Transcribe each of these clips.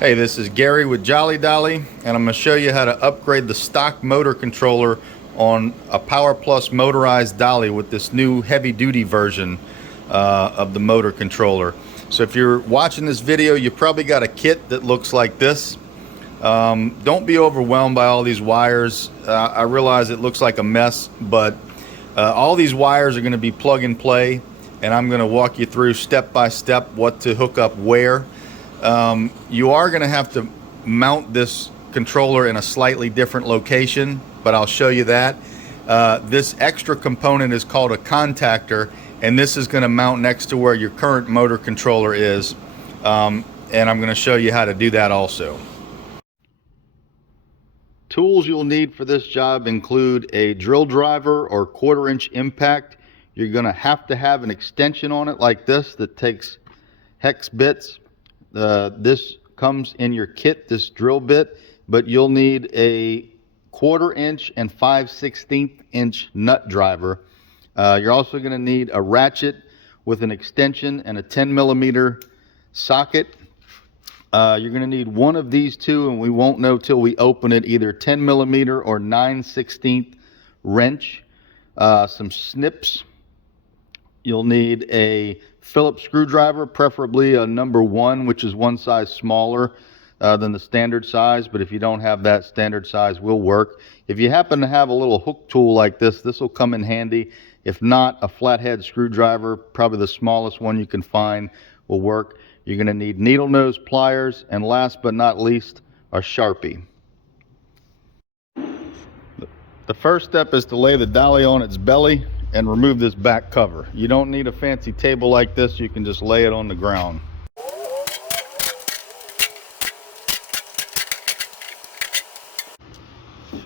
Hey, this is Gary with Jolly Dolly, and I'm going to show you how to upgrade the stock motor controller on a Power Plus motorized dolly with this new heavy-duty version of the motor controller. So if you're watching this video, you probably got a kit that looks like this. Don't be overwhelmed by all these wires. I realize it looks like a mess, but all these wires are going to be plug and play, and I'm going to walk you through step by step what to hook up where. You are going to have to mount this controller in a slightly different location, but I'll show you that. This extra component is called a contactor, and this is going to mount next to where your current motor controller is, and I'm going to show you how to do that also. Tools you'll need for this job include a drill driver or 1/4-inch impact. You're going to have an extension on it like this that takes hex bits. This comes in your kit, this drill bit, but you'll need a 1/4-inch and 5/16-inch nut driver. You're also going to need a ratchet with an extension and a 10mm socket. You're going to need one of these two, and we won't know till we open it, either 10mm or 9/16 wrench, some snips. You'll need a Phillips screwdriver, preferably a number 1, which is one size smaller than the standard size, but if you don't have that, standard size will work. If you happen to have a little hook tool like this, this will come in handy. If not, a flathead screwdriver, probably the smallest one you can find, will work. You're going to need needle nose pliers, and last but not least, a Sharpie. The first step is to lay the dolly on its belly and remove this back cover. You don't need a fancy table like this, you can just lay it on the ground.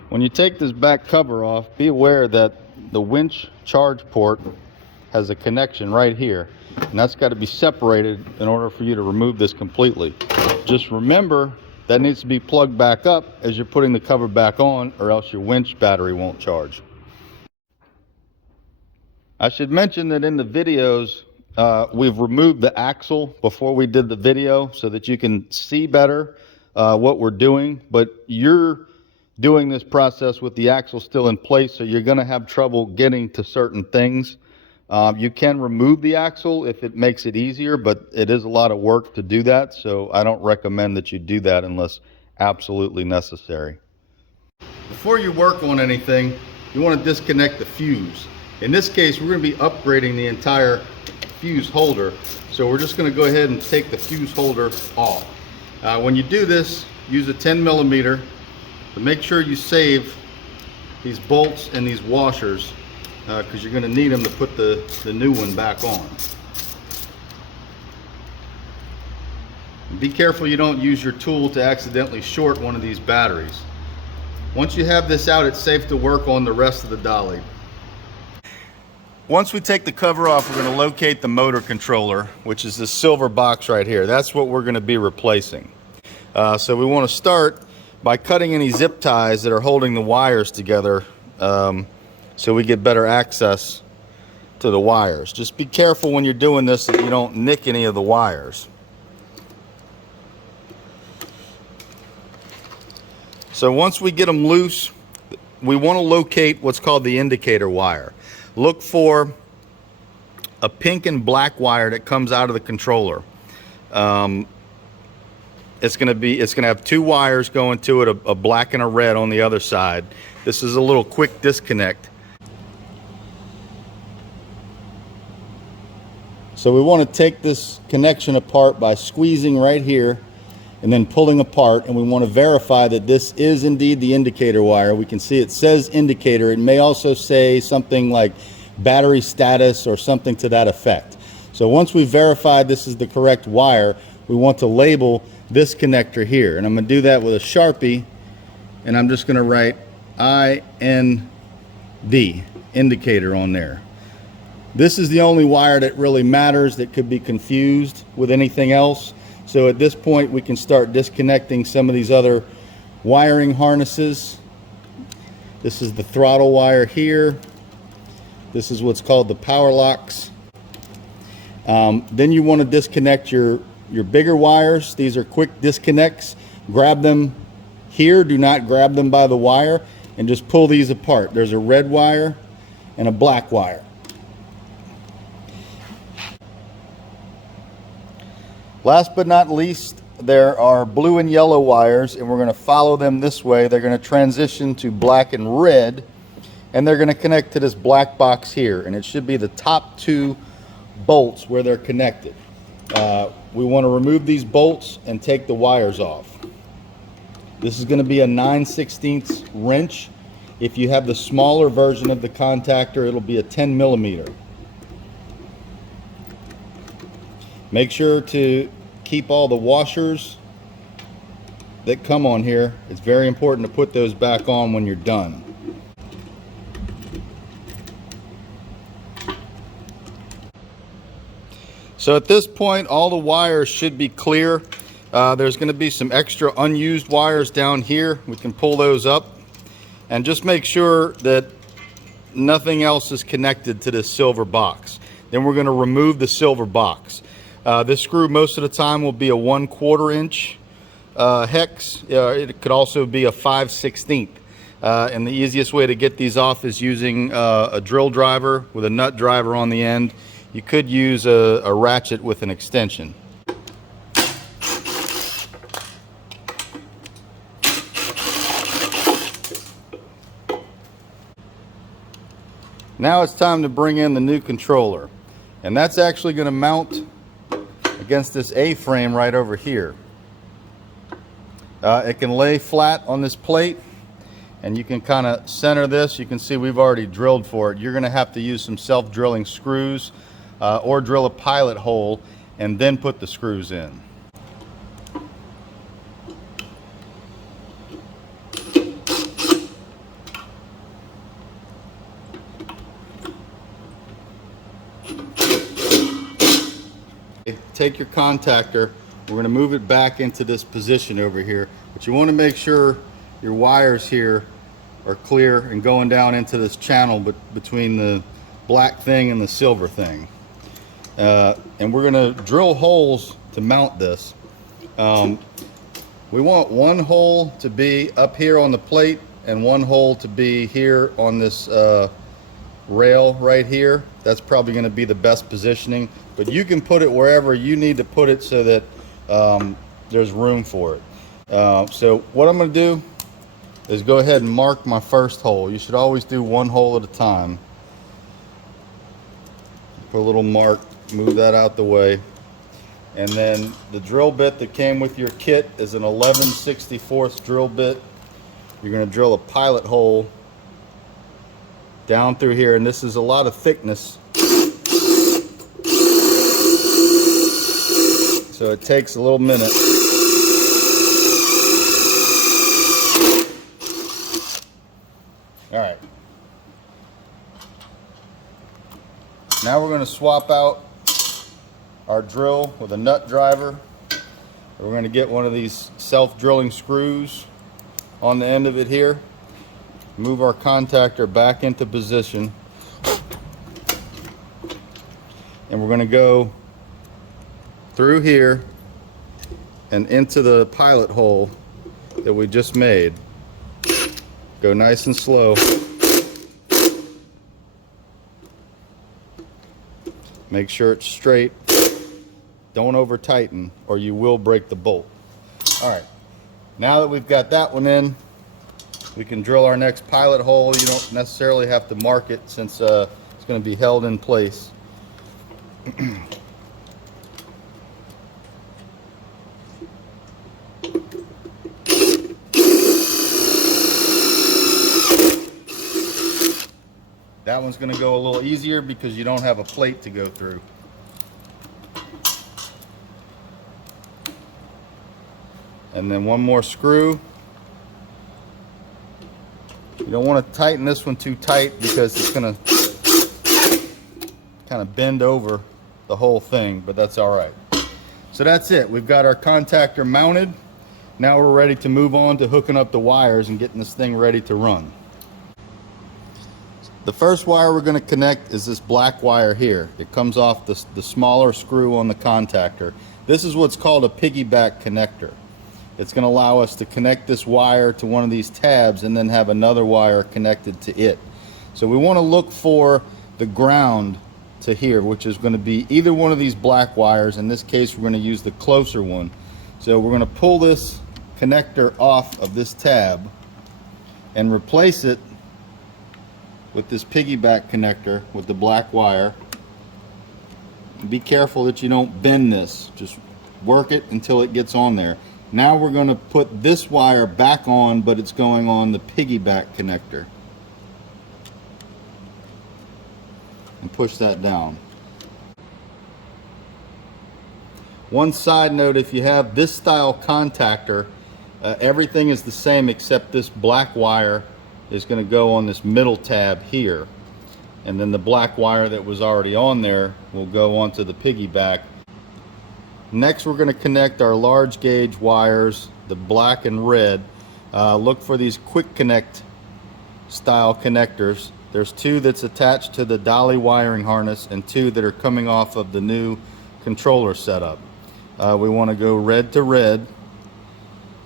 When you take this back cover off, be aware that the winch charge port has a connection right here, and that's got to be separated in order for you to remove this completely. Just remember that needs to be plugged back up as you're putting the cover back on, or else your winch battery won't charge. I should mention that in the videos, we've removed the axle before we did the video so that you can see better what we're doing, but you're doing this process with the axle still in place, so you're going to have trouble getting to certain things. You can remove the axle if it makes it easier, but it is a lot of work to do that, so I don't recommend that you do that unless absolutely necessary. Before you work on anything, you want to disconnect the fuse. In this case, we're going to be upgrading the entire fuse holder, so we're just going to go ahead and take the fuse holder off. When you do this, use a 10mm to make sure you save these bolts and these washers, because you're going to need them to put the new one back on. Be careful you don't use your tool to accidentally short one of these batteries. Once you have this out, it's safe to work on the rest of the dolly. Once we take the cover off, we're going to locate the motor controller, which is this silver box right here. That's what we're going to be replacing. So we want to start by cutting any zip ties that are holding the wires together, so we get better access to the wires. Just be careful when you're doing this that you don't nick any of the wires. So once we get them loose, we want to locate what's called the indicator wire. Look for a pink and black wire that comes out of the controller. It's going to have 2 wires going to it, a black and a red on the other side. This is a little quick disconnect. So we want to take this connection apart by squeezing right here and then pulling apart, and we want to verify that this is indeed the indicator wire. We can see it says indicator. It may also say something like battery status or something to that effect. So once we've verified this is the correct wire, we want to label this connector here, and I'm going to do that with a Sharpie, and I'm just going to write IND, indicator, on there. This is the only wire that really matters that could be confused with anything else. So at this point we can start disconnecting some of these other wiring harnesses. This is the throttle wire here. This is what's called the power locks. Then you want to disconnect your your bigger wires. These are quick disconnects. Grab them here, do not grab them by the wire, and just pull these apart. There's a red wire and a black wire. Last but not least, there are blue and yellow wires, and we're going to follow them this way. They're going to transition to black and red, and they're going to connect to this black box here, and it should be the top two bolts where they're connected. We want to remove these bolts and take the wires off. This is going to be a 9/16 wrench. If you have the smaller version of the contactor, it'll be a 10 millimeter. Make sure to keep all the washers that come on here. It's very important to put those back on when you're done. So at this point, all the wires should be clear. There's going to be some extra unused wires down here. We can pull those up, and just make sure that nothing else is connected to this silver box. Then we're going to remove the silver box. This screw most of the time will be a 1/4 inch hex. It could also be a 5/16. And the easiest way to get these off is using a drill driver with a nut driver on the end. You could use a ratchet with an extension. Now it's time to bring in the new controller, and that's actually going to mount against this A-frame right over here. It can lay flat on this plate, and you can kind of center this. You can see we've already drilled for it. You're going to have to use some self-drilling screws or drill a pilot hole and then put the screws in. Take your contactor, we're going to move it back into this position over here, but you want to make sure your wires here are clear and going down into this channel between the black thing and the silver thing. And we're going to drill holes to mount this. We want one hole to be up here on the plate and one hole to be here on this rail right here. That's probably going to be the best positioning, but you can put it wherever you need to put it so that there's room for it. So what I'm going to do is go ahead and mark my first hole. You should always do one hole at a time. Put a little mark, move that out the way, and then the drill bit that came with your kit is an 11/64 drill bit. You're going to drill a pilot hole down through here, and this is a lot of thickness, so it takes a little minute. All right, now we're going to swap out our drill with a nut driver. We're going to get one of these self-drilling screws on the end of it here. Move our contactor back into position, and we're going to go through here and into the pilot hole that we just made. Go nice and slow. Make sure it's straight. Don't over tighten or you will break the bolt. All right, now that we've got that one in, we can drill our next pilot hole. You don't necessarily have to mark it since it's going to be held in place. That one's going to go a little easier because you don't have a plate to go through. And then one more screw. You don't want to tighten this one too tight because it's going to kind of bend over the whole thing, but that's all right. So that's it. We've got our contactor mounted. Now we're ready to move on to hooking up the wires and getting this thing ready to run. The first wire we're going to connect is this black wire here. It comes off the smaller screw on the contactor. This is what's called a piggyback connector. It's going to allow us to connect this wire to one of these tabs and then have another wire connected to it. So we want to look for the ground to here, which is going to be either one of these black wires. In this case, we're going to use the closer one. So we're going to pull this connector off of this tab and replace it with this piggyback connector with the black wire. Be careful that you don't bend this. Just work it until it gets on there. Now we're going to put this wire back on, but it's going on the piggyback connector. And push that down. One side note, if you have this style contactor, everything is the same except this black wire is going to go on this middle tab here. And then the black wire that was already on there will go onto the piggyback. Next, we're going to connect our large gauge wires, the black and red. Look for these quick connect style connectors. There's two that's attached to the dolly wiring harness and two that are coming off of the new controller setup. We want to go red to red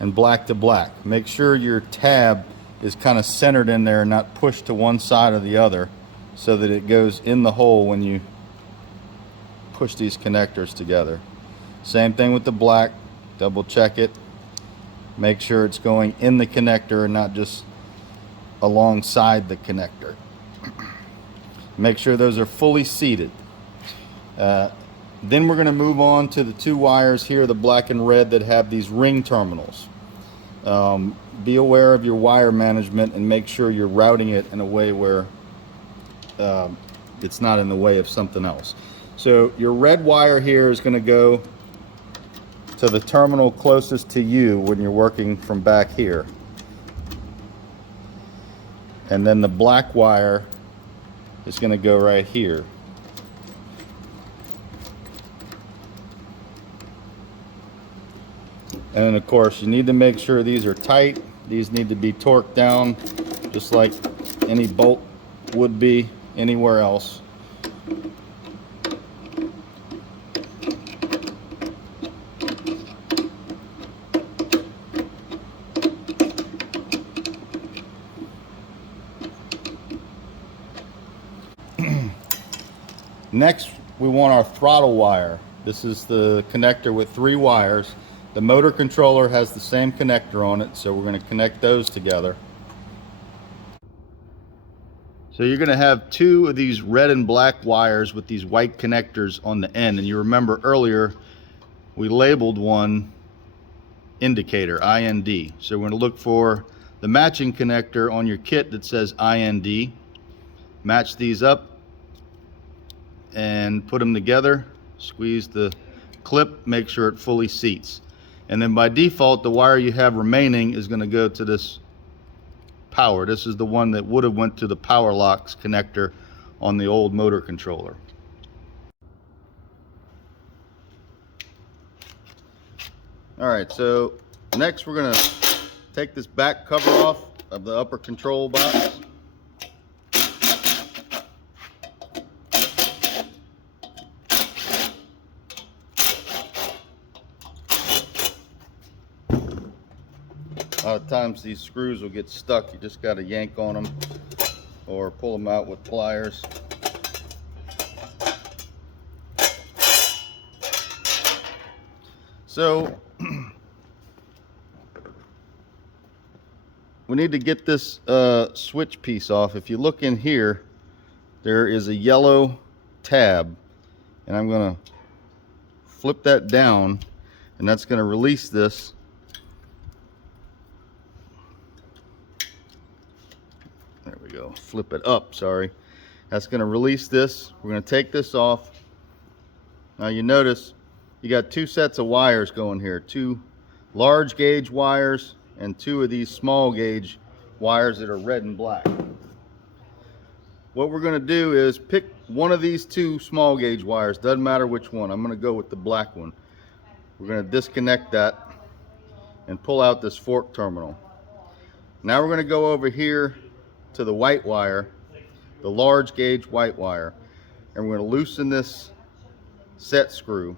and black to black. Make sure your tab is kind of centered in there and not pushed to one side or the other, so that it goes in the hole when you push these connectors together. Same thing with the black. Double check it. Make sure it's going in the connector and not just alongside the connector. Make sure those are fully seated. Then we're going to move on to the two wires here, the black and red, that have these ring terminals. Be aware of your wire management and make sure you're routing it in a way where it's not in the way of something else. So your red wire here is going to go to the terminal closest to you when you're working from back here. And then the black wire is going to go right here. And then of course you need to make sure these are tight. These need to be torqued down just like any bolt would be anywhere else. Next, we want our throttle wire. This is the connector with 3 wires. The motor controller has the same connector on it, so we're going to connect those together. So you're going to have 2 of these red and black wires with these white connectors on the end. And you remember earlier we labeled one indicator, IND. So we're going to look for the matching connector on your kit that says IND. Match these up and put them together. Squeeze the clip, make sure it fully seats. And then by default, the wire you have remaining is going to go to this power. This is the one that would have went to the power locks connector on the old motor controller. All right, so next we're going to take this back cover off of the upper control box. A lot of times these screws will get stuck. You just got to yank on them or pull them out with pliers. So we need to get this switch piece off. If you look in here, there is a yellow tab, and I'm going to flip that down, and that's going to release this. There we go. Flip it up, sorry. That's going to release this. We're going to take this off. Now you notice you got 2 sets of wires going here. 2 large gauge wires and 2 of these small gauge wires that are red and black. What we're going to do is pick one of these 2 small gauge wires. Doesn't matter which one. I'm going to go with the black one. We're going to disconnect that and pull out this fork terminal. Now we're going to go over here to the white wire, the large gauge white wire, and we're going to loosen this set screw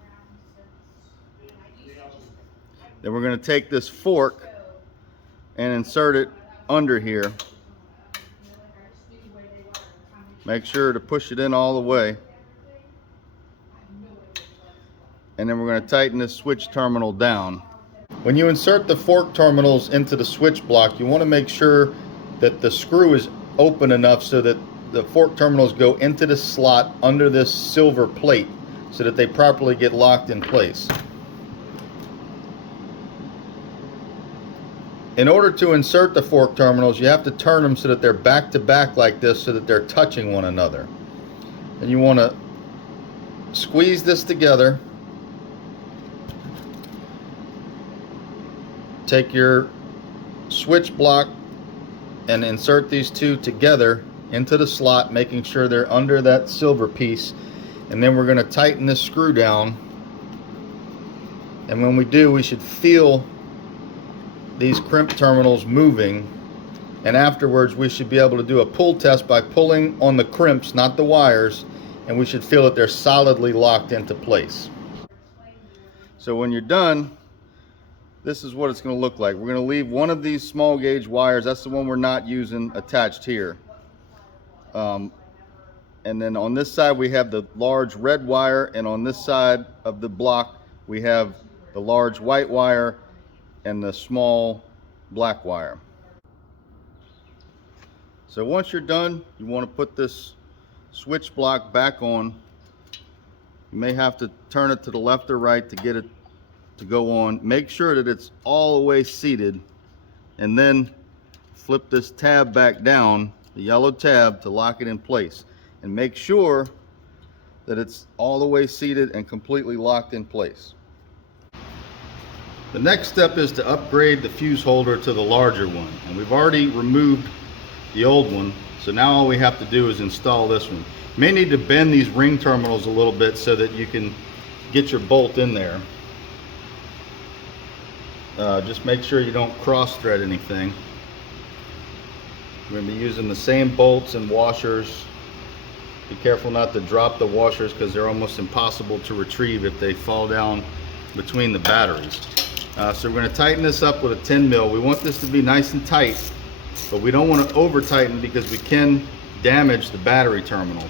Then we're going to take this fork and insert it under here. Make sure to push it in all the way. And then we're going to tighten this switch terminal down. When you insert the fork terminals into the switch block, you want to make sure that the screw is open enough so that the fork terminals go into the slot under this silver plate so that they properly get locked in place. In order to insert the fork terminals, you have to turn them so that they're back to back like this so that they're touching one another. And you want to squeeze this together. Take your switch block and insert these two together into the slot, making sure they're under that silver piece. And then we're going to tighten this screw down. And when we do, we should feel these crimp terminals moving. And afterwards, we should be able to do a pull test by pulling on the crimps, not the wires. And we should feel that they're solidly locked into place. So when you're done, this is what it's going to look like. We're going to leave one of these small gauge wires, that's the one we're not using, attached here. And then on this side we have the large red wire, and on this side of the block we have the large white wire and the small black wire. So once you're done, you want to put this switch block back on. You may have to turn it to the left or right to get it to go on. Make sure that it's all the way seated, and then flip this tab back down, the yellow tab, to lock it in place, and make sure that it's all the way seated and completely locked in place. The next step is to upgrade the fuse holder to the larger one, and we've already removed the old one, so now all we have to do is install this one. You may need to bend these ring terminals a little bit so that you can get your bolt in there. Just make sure you don't cross thread anything. We're going to be using the same bolts and washers. Be careful not to drop the washers because they're almost impossible to retrieve if they fall down between the batteries. So we're going to tighten this up with a 10 mil. We want this to be nice and tight, but we don't want to over tighten because we can damage the battery terminal.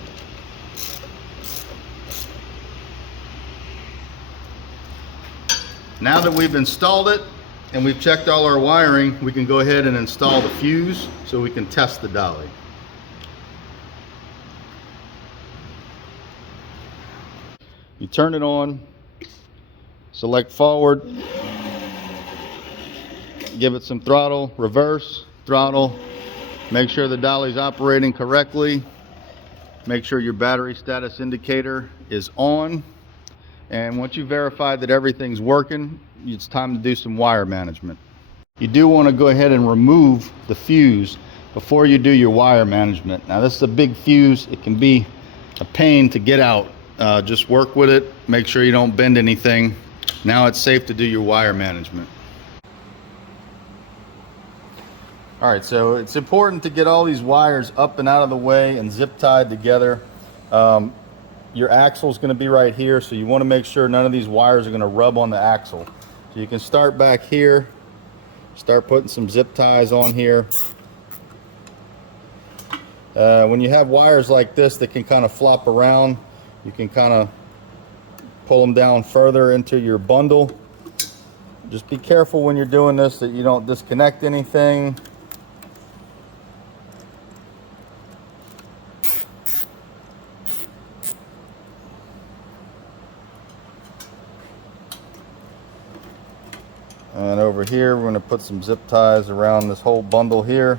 Now that we've installed it and we've checked all our wiring, we can go ahead and install the fuse so we can test the dolly. You turn it on, select forward, give it some throttle, reverse, throttle, make sure the dolly's operating correctly, make sure your battery status indicator is on. And once you verify that everything's working, it's time to do some wire management. You do want to go ahead and remove the fuse before you do your wire management. Now this is a big fuse. It can be a pain to get out. Just work with it. Make sure you don't bend anything. Now it's safe to do your wire management. All right, so it's important to get all these wires up and out of the way and zip tied together. Your axle is going to be right here, so you want to make sure none of these wires are going to rub on the axle. So you can start back here, start putting some zip ties on here. When you have wires like this that can kind of flop around, you can kind of pull them down further into your bundle. Just be careful when you're doing this that you don't disconnect anything. And over here, we're going to put some zip ties around this whole bundle here.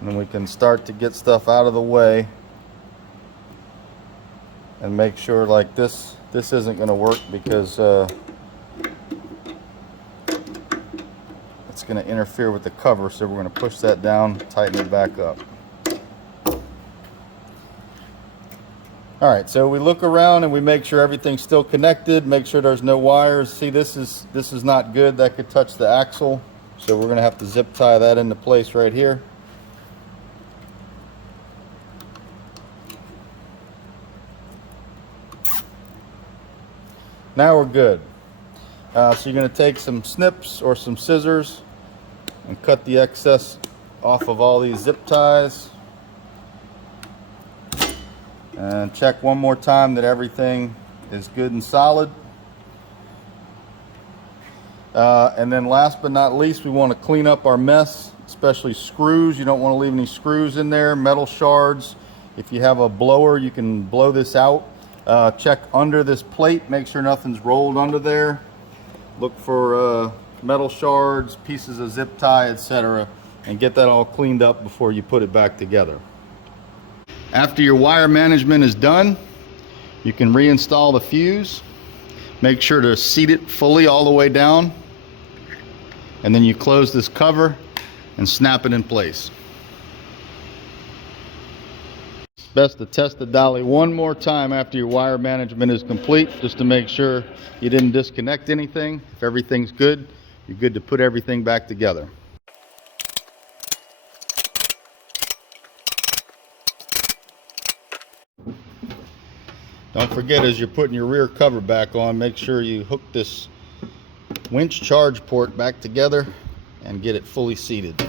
And then we can start to get stuff out of the way and make sure like this isn't going to work because it's going to interfere with the cover. So we're going to push that down, tighten it back up. All right, so we look around and we make sure everything's still connected, make sure there's no wires. See, this is not good. That could touch the axle. So we're gonna have to zip tie that into place right here. Now we're good. So you're going to take some snips or some scissors and cut the excess off of all these zip ties. And check one more time that everything is good and solid. And then last but not least, we want to clean up our mess, especially screws. You don't want to leave any screws in there, metal shards. If you have a blower, you can blow this out. Check under this plate, make sure nothing's rolled under there. Look for metal shards, pieces of zip tie, etc., and get that all cleaned up before you put it back together. After your wire management is done, you can reinstall the fuse. Make sure to seat it fully all the way down, and then you close this cover and snap it in place. It's best to test the dolly one more time after your wire management is complete, just to make sure you didn't disconnect anything. If everything's good, you're good to put everything back together. Don't forget, as you're putting your rear cover back on, make sure you hook this winch charge port back together and get it fully seated.